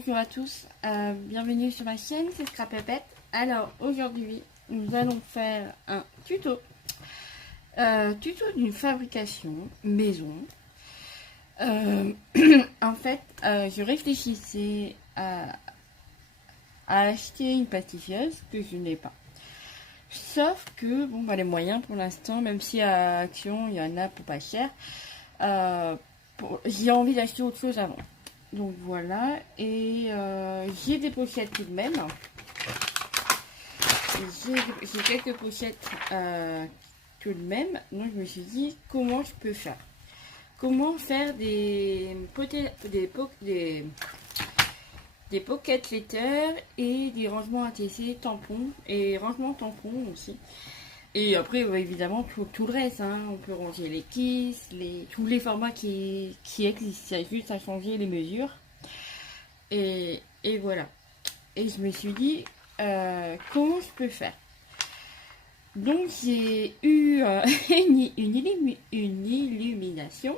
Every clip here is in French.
bonjour à tous, bienvenue sur ma chaîne, c'est Scrapépette. Alors aujourd'hui nous allons faire un tuto d'une fabrication maison. En fait je réfléchissais à acheter une pastifieuse que je n'ai pas, sauf que bon les moyens pour l'instant, même si à Action il y en a pour pas cher, j'ai envie d'acheter autre chose avant. Donc voilà, et j'ai des pochettes tout de même. J'ai quelques pochettes tout de même. Donc je me suis dit comment je peux faire. Comment faire des pocket letters et des rangements ATC tampons et rangements tampons aussi. Et après, évidemment, tout le reste, hein. On peut ranger les kisses, tous les formats qui existent. Il y a juste à changer les mesures. Et voilà. Et je me suis dit, comment je peux faire? Donc, j'ai eu une illumination.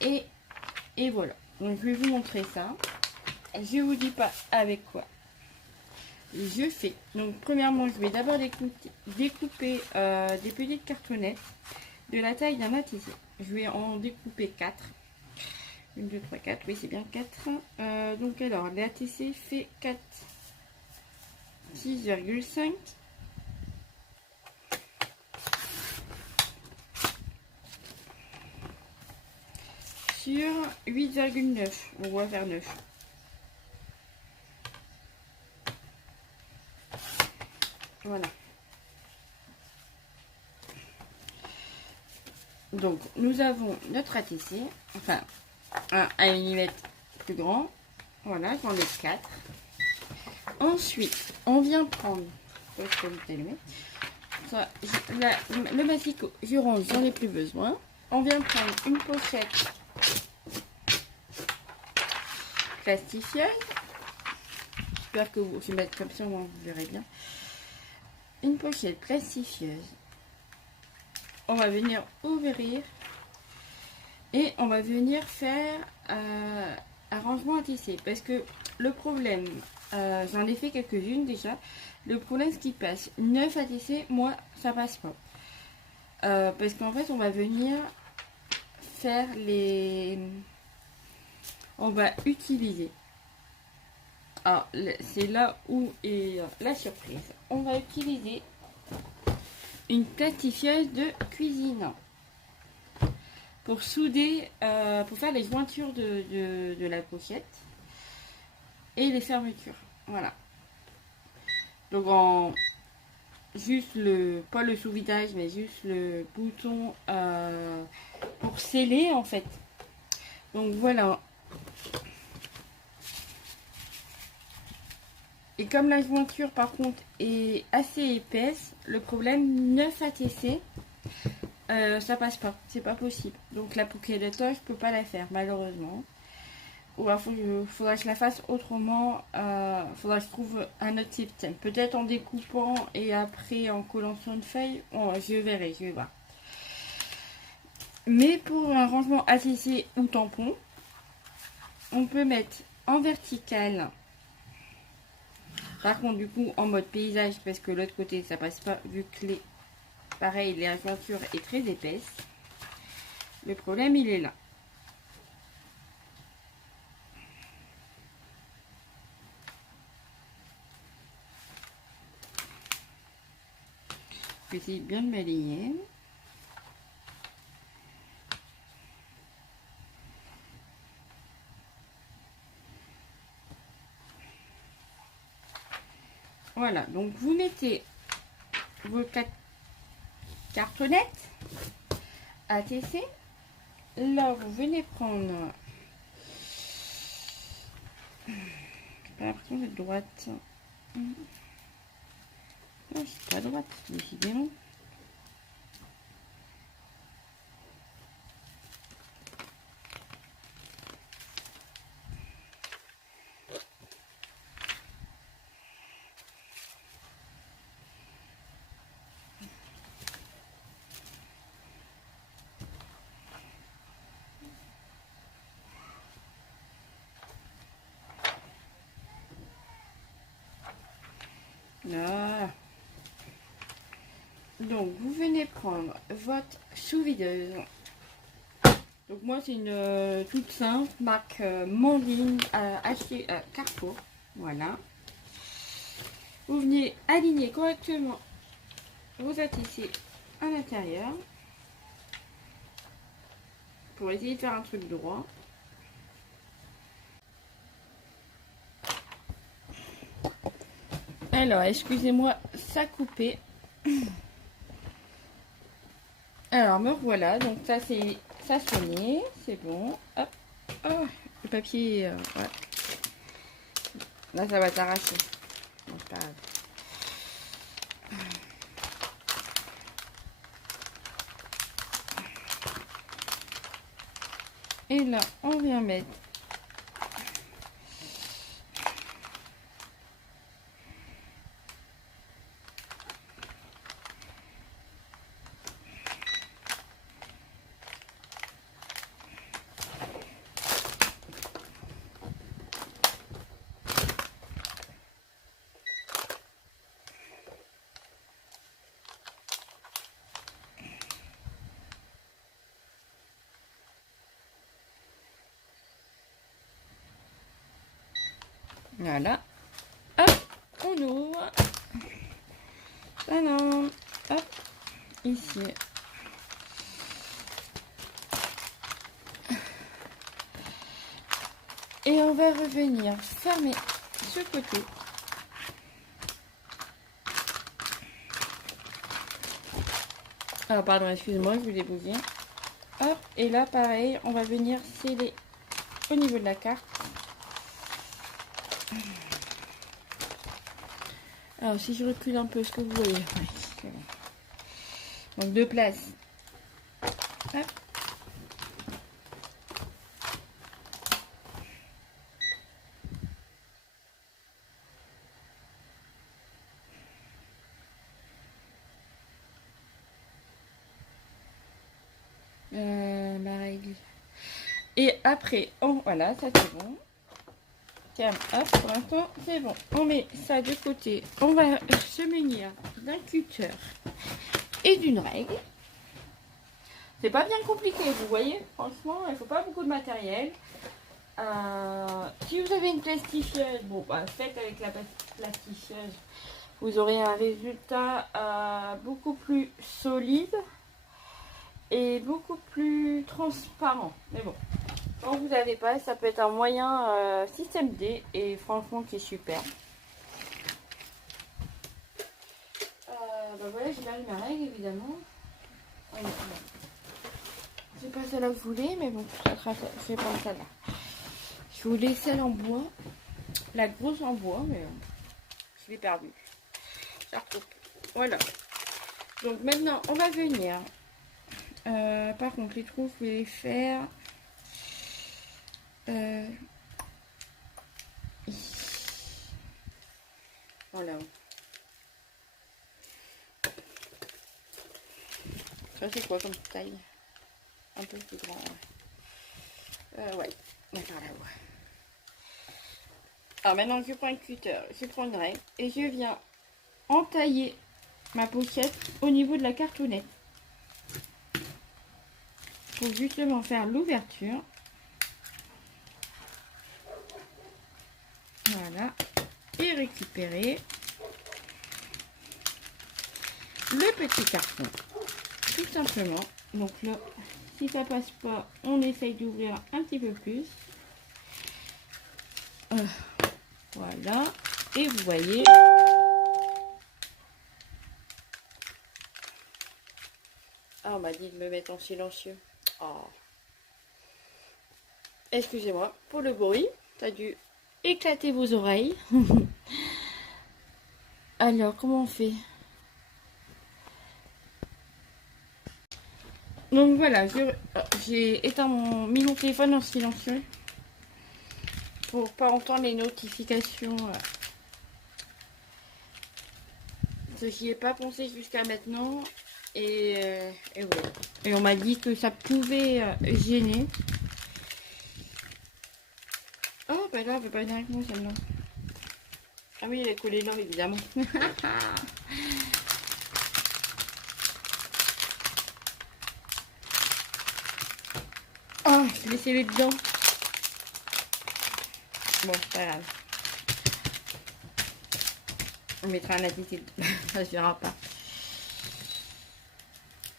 Et voilà. Donc, je vais vous montrer ça. Je vous dis pas avec quoi je fais. Donc premièrement, je vais d'abord découper des petites cartonnettes de la taille d'un ATC. Je vais en découper 4. 1, 2, 3, 4. Oui, c'est bien 4. Donc alors, l'ATC fait 4, 6,5. Sur 8,9. On va faire 9. Voilà. Donc, nous avons notre ATC, enfin, un 1 mm plus grand. Voilà, j'en ai 4. Ensuite, on vient prendre, ça, le massicot, je range, j'en ai plus besoin. On vient prendre une pochette plastifieuse. J'espère que je vais mettre comme ça, vous verrez bien. Une pochette plastifieuse. On va venir ouvrir et on va venir faire un rangement ATC, parce que le problème, j'en ai fait quelques-unes déjà. Le problème, ce qui passe 9 ATC, moi ça passe pas, parce qu'en fait on va venir faire on va utiliser, alors c'est là où est la surprise, on va utiliser une plastifieuse de cuisine pour souder, pour faire les jointures de la pochette et les fermetures. Voilà. Donc juste pas le sous-vidage, mais juste le bouton pour sceller en fait. Donc voilà. Et comme la jointure par contre est assez épaisse, le problème 9 ATC, ça passe pas, c'est pas possible. Donc la pocket letter, je peux pas la faire malheureusement. Ou alors faudra que je la fasse autrement, faudra que je trouve un autre système. Peut-être en découpant et après en collant sur une feuille, je verrai, je vais voir. Mais pour un rangement ATC ou tampon, on peut mettre en vertical. Par contre, du coup, en mode paysage, parce que l'autre côté, ça passe pas, vu que pareil, la jointure est très épaisse. Le problème, il est là. Je vais essayer bien de m'aligner. Voilà, donc vous mettez vos 4 cartonnettes ATC. Là, vous venez prendre, j'ai pas l'impression d'être droite. Non, c'est pas droite, décidément. Là. Donc, vous venez prendre votre sous-videuse. Donc, moi, c'est une toute simple marque Mondine achetée à Carrefour. Voilà. Vous venez aligner correctement vos attissés à l'intérieur pour essayer de faire un truc droit. Alors, excusez-moi, ça coupait. Alors, me voilà. Donc, ça, c'est ça soigné. C'est bon. Hop. Oh, le papier. Ouais. Là, ça va t'arracher. Bon, c'est pas grave. Et là, on vient mettre voilà. Hop, on ouvre. Tadam. Hop, ici. Et on va revenir fermer ce côté. Ah pardon, excusez-moi, je vous ai bougé. Hop, et là pareil, on va venir sceller au niveau de la carte. Alors si je recule un peu, ce que vous voyez, ouais, c'est bon. Donc deux places. Hop. Ma règle. Et après, voilà, ça c'est bon. Tiens, hop, pour l'instant c'est bon. On met ça de côté. On va se munir d'un cutter et d'une règle. C'est pas bien compliqué, vous voyez. Franchement, il faut pas beaucoup de matériel. Si vous avez une plastifieuse, bon, bah, faites avec la plastifieuse. Vous aurez un résultat beaucoup plus solide et beaucoup plus transparent. Mais bon, quand vous n'avez pas, ça peut être un moyen système D et franchement qui est super. Bah voilà, j'ai perdu ma règle évidemment. C'est pas celle-là que je voulais, mais bon, je vais prendre celle-là. Je voulais celle en bois, la grosse en bois, mais je l'ai perdue. Je la retrouve. Voilà. Donc maintenant, on va venir. Par contre, les trous, je vais les faire. Voilà. Ça, c'est quoi comme taille? Un peu plus grand. Ouais. D'accord, là-haut. Alors maintenant, je prends un cutter, je prends une règle et je viens entailler ma pochette au niveau de la cartonnette. Pour justement faire l'ouverture. Voilà. Et récupérer le petit carton. Tout simplement. Donc là, si ça passe pas, on essaye d'ouvrir un petit peu plus. Voilà. Et vous voyez. Ah, on m'a dit de me mettre en silencieux. Oh. Excusez-moi pour le bruit. Ça a dû éclater vos oreilles. Alors, comment on fait? Donc voilà, j'ai mis mon téléphone en silencieux pour pas entendre les notifications. J'y ai pas pensé jusqu'à maintenant et voilà. Et on m'a dit que ça pouvait gêner. Oh bah là, elle veut pas venir avec moi celle-là. Ah oui, il est collé là, évidemment. Oh, je l'ai laissé dedans. Bon, c'est pas grave. On mettra un attitude. Ça se verra pas.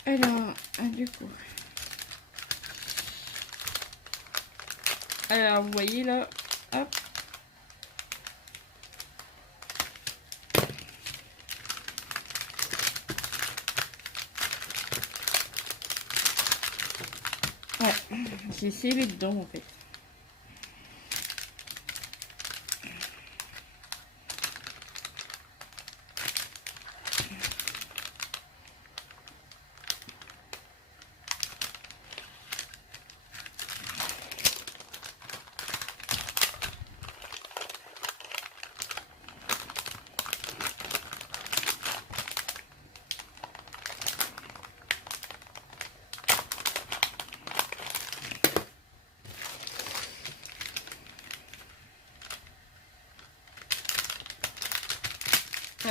Alors, du coup. Alors, vous voyez là. Hop. Ouais, j'ai scellé dedans en fait.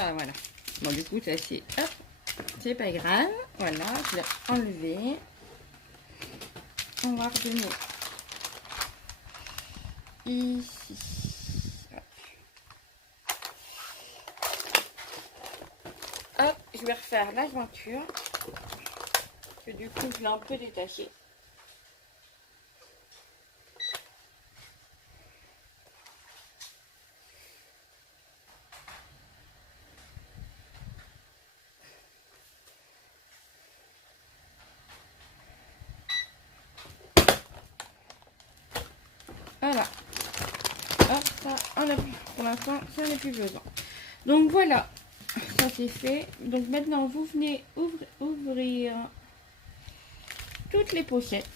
Ah, voilà. Bon, du coup, c'est hop, c'est pas grave. Voilà, je l'ai enlevé. On va revenir ici. Hop, je vais refaire la jointure. Parce que du coup, je l'ai un peu détaché. Voilà. Hop, ça, on a plus. Pour l'instant, ça n'a plus besoin. Donc voilà, ça c'est fait. Donc maintenant, vous venez ouvrir toutes les pochettes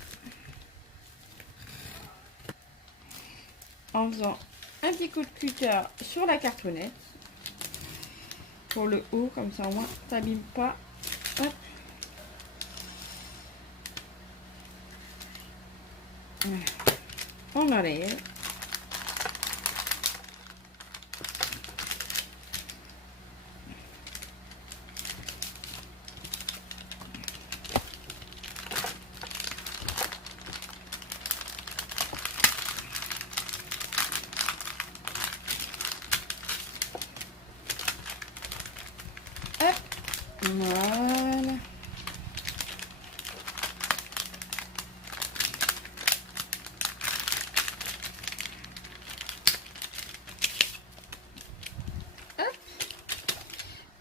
en faisant un petit coup de cutter sur la cartonnette pour le haut, comme ça au moins ça n'abîme pas. Hop. On enlève. Hop. Voilà.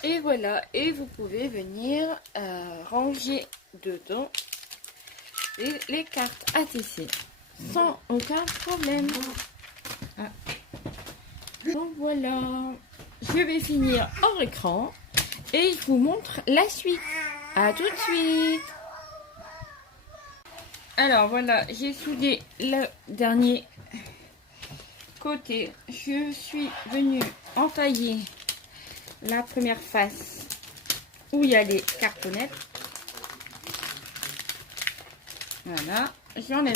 Et voilà, et vous pouvez venir ranger dedans les cartes ATC sans aucun problème. Ah. Donc voilà, je vais finir hors écran et je vous montre la suite. À tout de suite. Alors voilà, j'ai soudé le dernier côté. Je suis venue entailler la première face où il y a les cartonnettes. Voilà, j'enlève.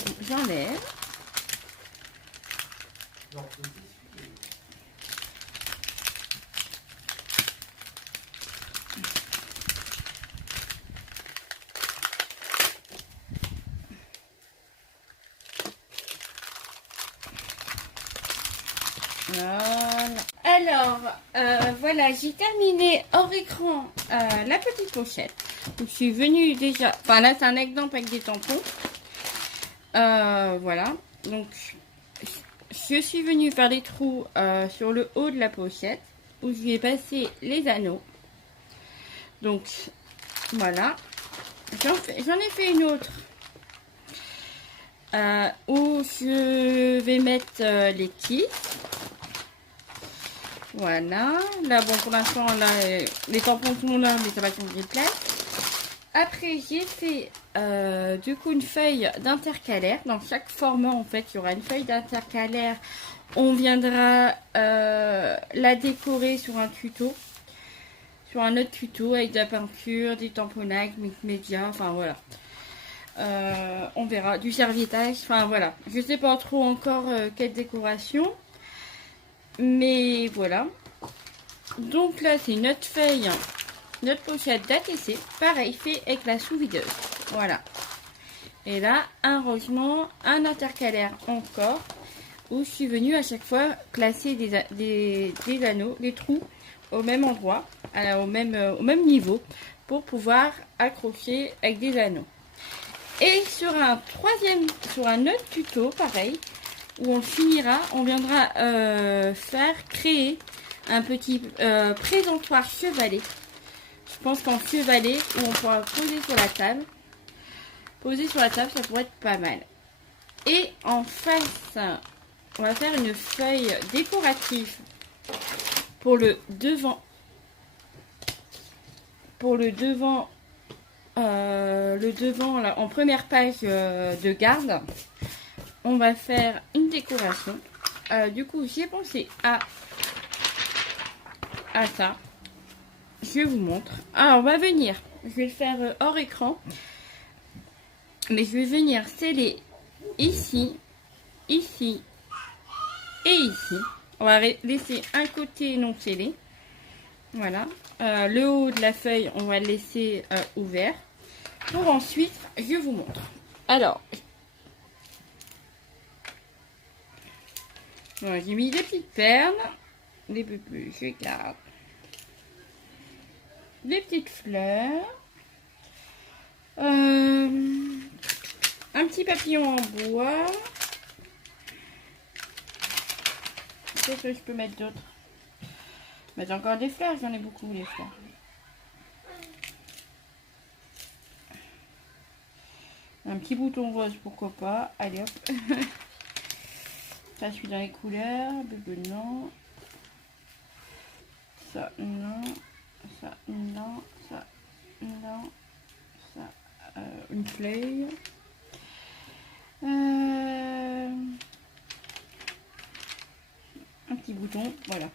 Voilà. Alors, voilà, j'ai terminé hors écran la petite pochette. Donc, je suis venue déjà... Enfin, là, c'est un exemple avec des tampons. Voilà. Donc, je suis venue faire des trous sur le haut de la pochette où je vais passer les anneaux. Donc, voilà. J'en ai fait une autre où je vais mettre les tisses. Voilà, là bon pour l'instant là les tampons sont là mais ça va changer de place. Après j'ai fait du coup une feuille d'intercalaire. Dans chaque format en fait il y aura une feuille d'intercalaire. On viendra la décorer sur un tuto. Sur un autre tuto avec de la peinture, du tamponnage, média, enfin voilà. On verra, du serviettage, enfin voilà. Je sais pas trop encore quelle décoration. Mais voilà. Donc là, c'est notre feuille, notre pochette d'ATC. Pareil, fait avec la sous-videuse. Voilà. Et là, un rangement, un intercalaire encore, où je suis venue à chaque fois placer des anneaux, des trous au même endroit, au même niveau, pour pouvoir accrocher avec des anneaux. Et sur un autre tuto, pareil, où on finira, on viendra créer un petit présentoir chevalet. Je pense qu'en chevalet, où on pourra poser sur la table. Poser sur la table, ça pourrait être pas mal. Et en face, on va faire une feuille décorative pour le devant. Pour le devant là, en première page de garde, on va faire une décoration. Du coup, j'ai pensé à ça. Je vous montre. Ah, on va venir. Je vais le faire hors écran. Mais je vais venir sceller ici, ici et ici. On va laisser un côté non scellé. Voilà. Le haut de la feuille, on va le laisser ouvert. Pour ensuite, je vous montre. Alors, bon, j'ai mis des petites perles. Des pupilles, je garde. Des petites fleurs. Un petit papillon en bois. Qu'est-ce que je peux mettre d'autre? Mettre encore des fleurs, j'en ai beaucoup les fleurs. Un petit bouton rose, pourquoi pas. Allez hop. Ça, je suis dans les couleurs. Bébé, non. Ça, non. Ça, non. Ça, non. Ça, une feuille. Un petit bouton, voilà.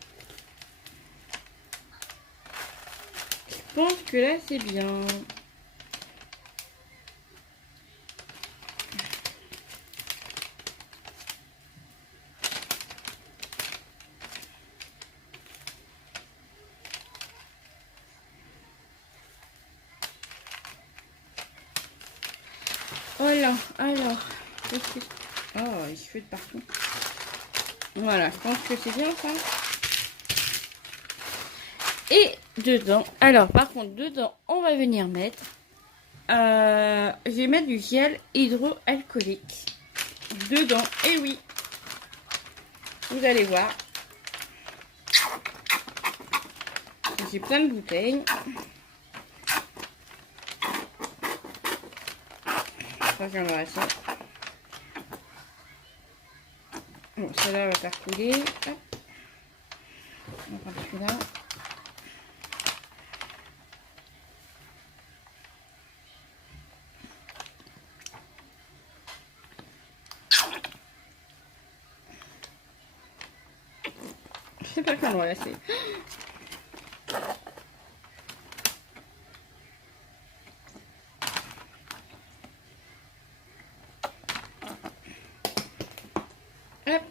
Je pense que là, c'est bien. Voilà, alors, oh, les cheveux de partout. Voilà, je pense que c'est bien ça. Et dedans, alors par contre, dedans, on va venir mettre, je vais mettre du gel hydroalcoolique. Dedans, et oui, vous allez voir. J'ai plein de bouteilles. Ça, j'en aurai ça. Bon, celle-là va faire couler. Hop. On va prendre celui-là. Je sais pas comment là c'est. Hop.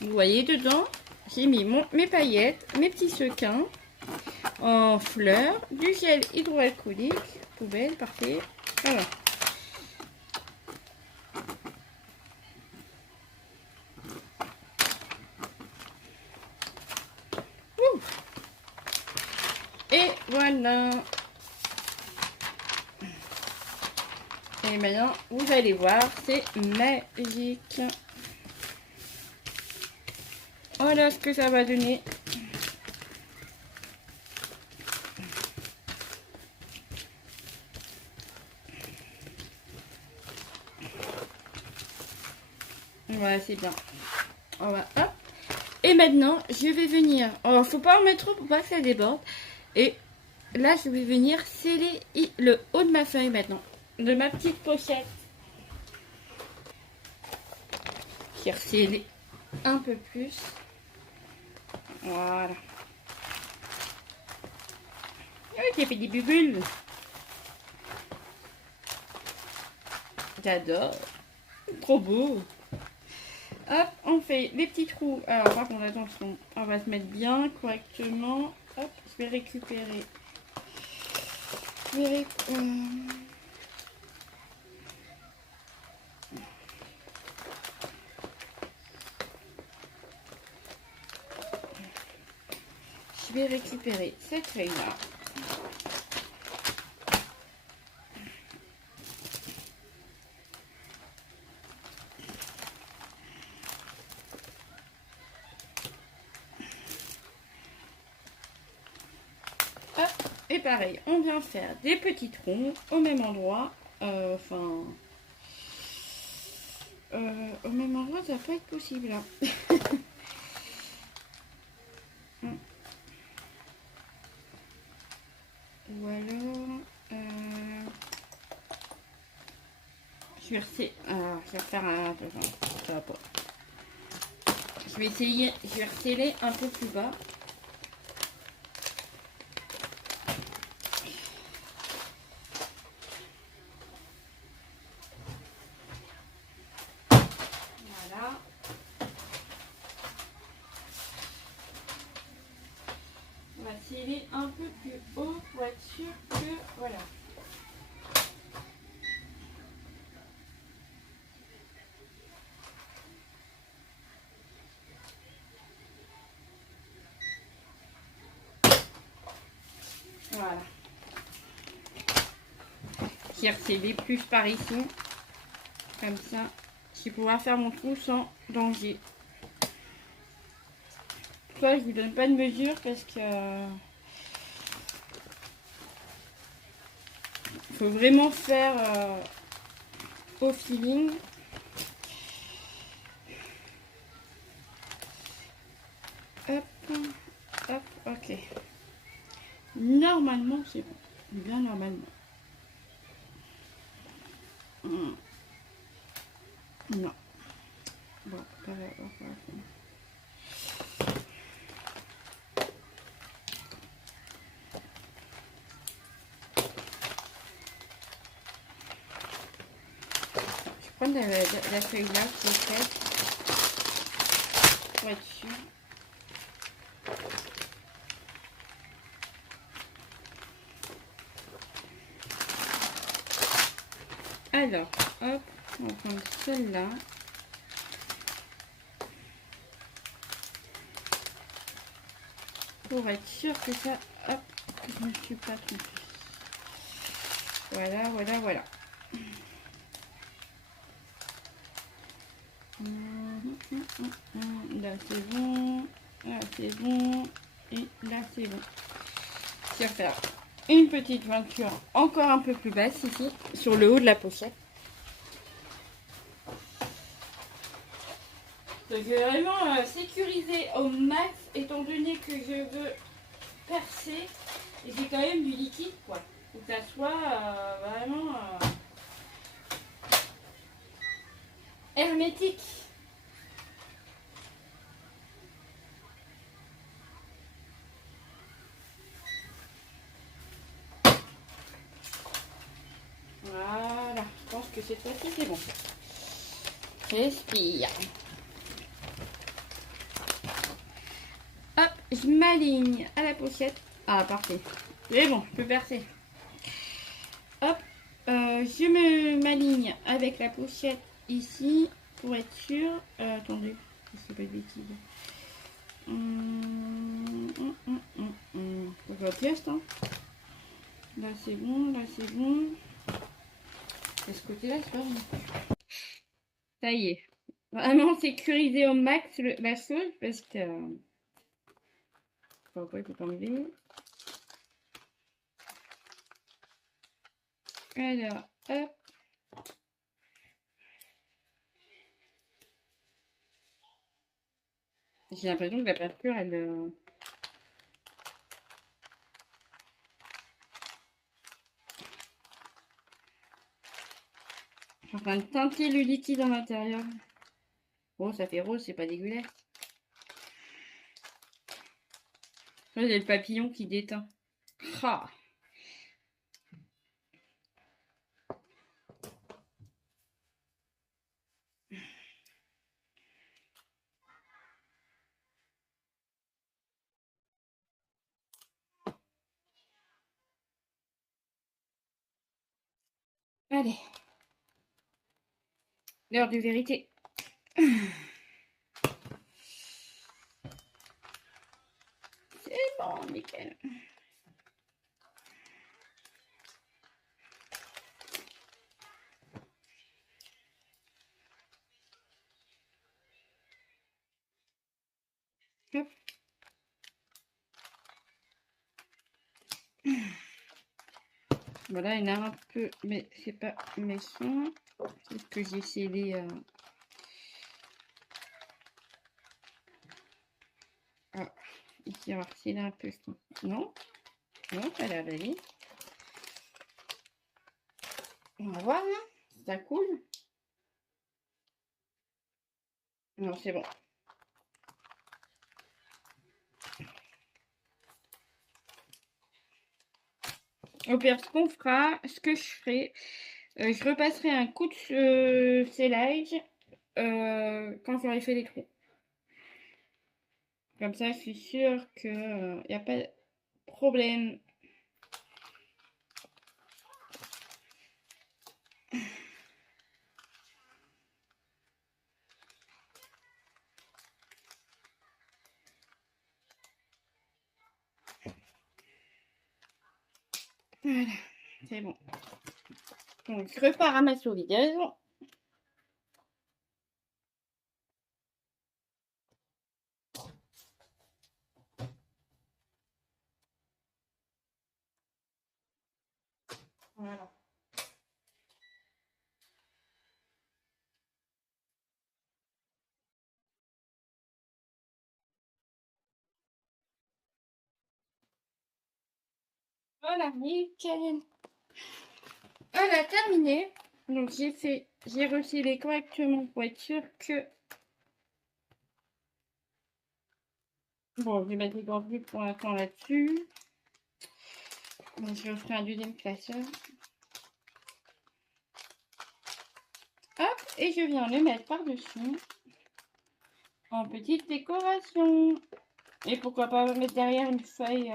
Vous voyez dedans, j'ai mis mes paillettes, mes petits sequins en fleurs, du gel hydroalcoolique, poubelle, parfait. Voilà. Ouh. Et voilà. Et maintenant, vous allez voir, c'est magique. Voilà ce que ça va donner. Voilà, c'est bien. On va, hop. Et maintenant, je vais venir. Oh, faut pas en mettre trop pour pas que ça déborde. Et là, je vais venir sceller le haut de ma feuille maintenant. De ma petite pochette. J'ai rescellé un peu plus. Voilà. J'ai fait des bulles. J'adore. Trop beau. Hop, on fait les petits trous. Alors par contre, attention, on va se mettre bien correctement. Hop, je vais récupérer. Je vais, récupérer cette feuille-là. Et pareil, on vient faire des petits troncs au même endroit. Au même endroit, ça va pas être possible là. Ou alors, je vais faire un peu. Ça va pas. Je vais essayer. Je vais resceller un peu plus bas. On va sceller un peu plus haut pour être sûr que voilà. Voilà. J'ai rescellé plus par ici. Comme ça. Je vais pouvoir faire mon trou sans danger. Toi, je vous donne pas de mesure parce que il faut vraiment faire au feeling. Hop, hop, ok. Normalement, c'est bon. Bien normalement. Non. Bon, pareil. Je prends la feuille là qui est faite pour être sûr. Alors, hop, on va prendre celle-là. Pour être sûr que ça, hop, que je ne suis pas trompée. Voilà, voilà, voilà. Là c'est bon, là c'est bon, et là c'est bon. Je vais faire une petite jointure encore un peu plus basse ici, sur le haut de la pochette. Donc je vais vraiment sécuriser au max, étant donné que je veux percer, et j'ai quand même du liquide, quoi. Faut que ça soit vraiment hermétique. Voilà, je pense que cette fois-ci c'est bon. Respire. Hop, je m'aligne à la pochette. Ah, parfait. C'est bon, je peux percer. Hop, je m'aligne avec la pochette ici pour être sûr. Attendez, je sais pas de bêtises. Faut que je teste, hein. Là c'est bon, là c'est bon. Et ce côté-là, c'est pas bon. Ça y est. Vraiment sécuriser au max la chose parce que. Pourquoi il faut enlever. Alors, hop. J'ai l'impression que la peinture, elle. Je suis en train de teinter le liquide à l'intérieur. Bon, ça fait rose, c'est pas dégueulasse. Là, il y a le papillon qui déteint. Ah. Allez. L'heure de vérité. C'est bon, nickel. Hop. Voilà, il y en a un peu, mais c'est pas méchant. C'est ce que j'ai scellé. Ah, ici, on va sceller un peu. Non, non, ça a l'air d'aller. On va voir, hein. Ça coule. Non, c'est bon. Au pire, ce que je ferai, je repasserai un coup de scellage quand j'aurai fait les trous. Comme ça, je suis sûre qu'il n'y a pas de problème. Voilà, c'est bon. Donc, je repars à ma sauveilleuse. Voilà. Voilà, nickel. Voilà, terminé. Donc, j'ai recelé correctement pour être sûr que... Bon, je vais mettre les gants bleus pour l'instant là-dessus. Je referai un deuxième classeur. Hop, et je viens le mettre par-dessus en petite décoration. Et pourquoi pas mettre derrière une feuille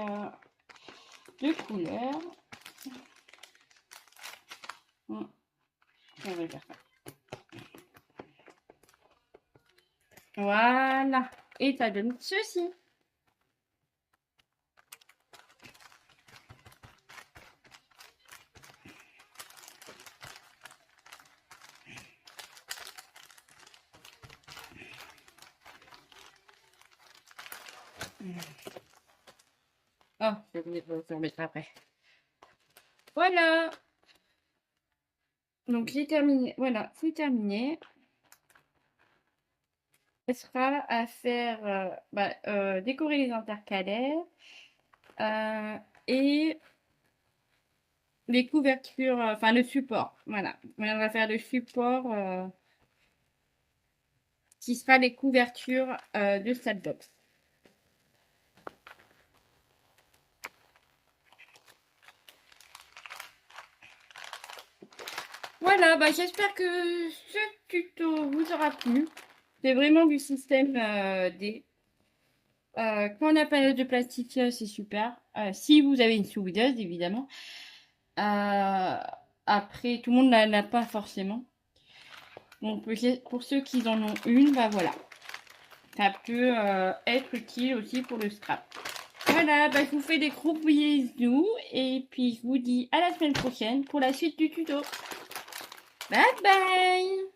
de couleur. On va faire ça. Voilà. Et ça donne ceci. Oh, je vais vous en mettre après. Voilà. Donc j'ai terminé. Voilà, c'est terminé. Ce sera à faire décorer les intercalaires et les couvertures, enfin le support. Voilà. On va faire le support qui sera les couvertures de cette box. Voilà, j'espère que ce tuto vous aura plu. C'est vraiment du système D. Quand on a pas de plasticieuse, c'est super. Si vous avez une soudeuse, évidemment. Après, tout le monde n'a pas forcément. Donc, pour ceux qui en ont une, voilà. Ça peut être utile aussi pour le scrap. Voilà, je vous fais des gros bisous. Et puis, je vous dis à la semaine prochaine pour la suite du tuto. Bye bye!